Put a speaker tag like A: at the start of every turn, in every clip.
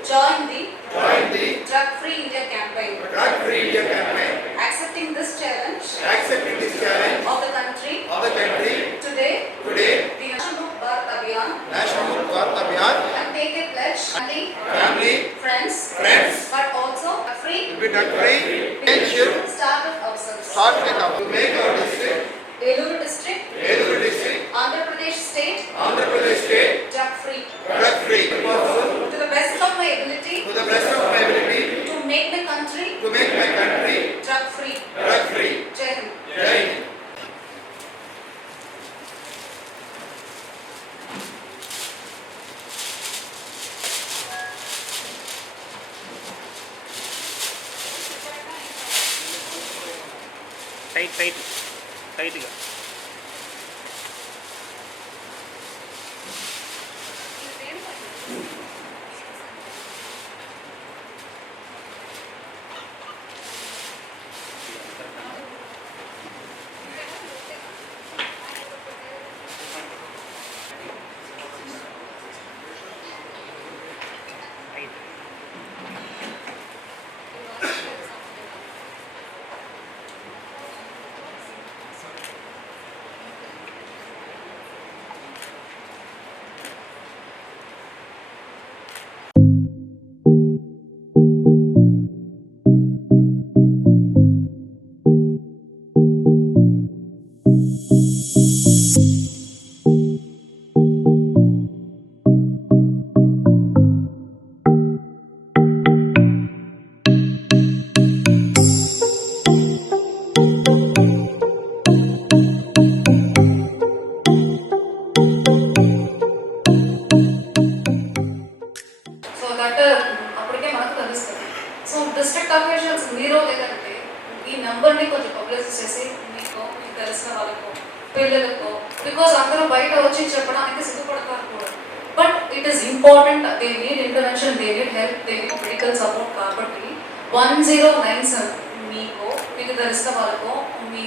A: Join the
B: Join the
A: Drug Free India campaign.
B: Drug Free India campaign,
A: Accepting this challenge
B: accepting this challenge
A: of the country.
B: of the country.
A: Today,
B: today,
A: the National Bharat Abhiyan
B: National Bharat Abhiyan,
A: and take a pledge, family,
B: family,
A: friends,
B: friends,
A: but also a free
B: be drug free, and
A: start with ourselves.
B: start with our, to make our district,
A: Eluru district,
B: Eluru district,
A: Andhra Pradesh state,
B: Andhra Pradesh state,
C: tight tight
A: so అప్పటికే మనకు తెలుస్తుంది. So district officials మీరు లేదంటే ఈ నెంబర్ని కొంచెం publish చేసి మీకు మీకు తెలిసిన వాళ్ళకు పిల్లలకు బికాజ్ అందరూ బయట వచ్చి చెప్పడానికి సిగ్గుపడతారు కూడా. But it is important they need intervention they need help they need medical support కాబట్టి వన్ జీరో నైన్ సెవెన్ మీకు మీకు తెలిసిన వాళ్ళకు మీ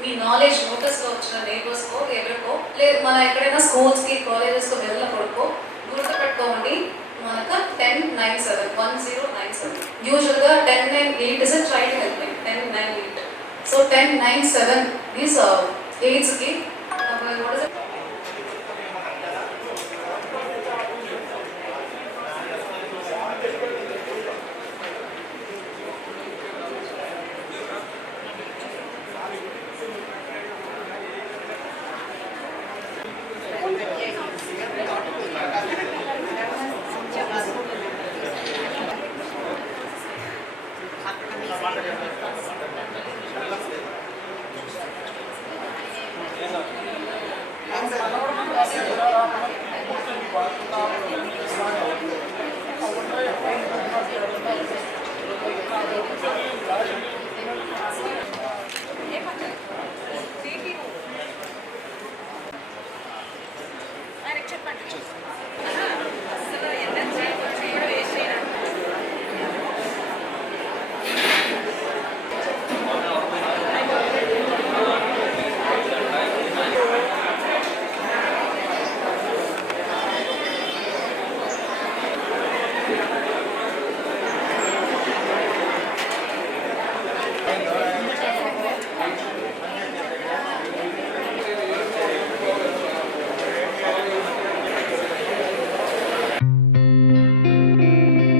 A: మీ నాలెడ్జ్ నోటీస్లో వచ్చిన నేబర్స్కో ఎవరికో లేదు మన ఎక్కడైనా స్కూల్స్కి కాలేజెస్కి వెళ్ళినప్పుడుకో గుర్తుపెట్టుకోండి. Nine seven one zero nine seven యూజువల్గా ten nine eight is child helpline ten nine eight so ten nine seven these ఎయిడ్స్కి what is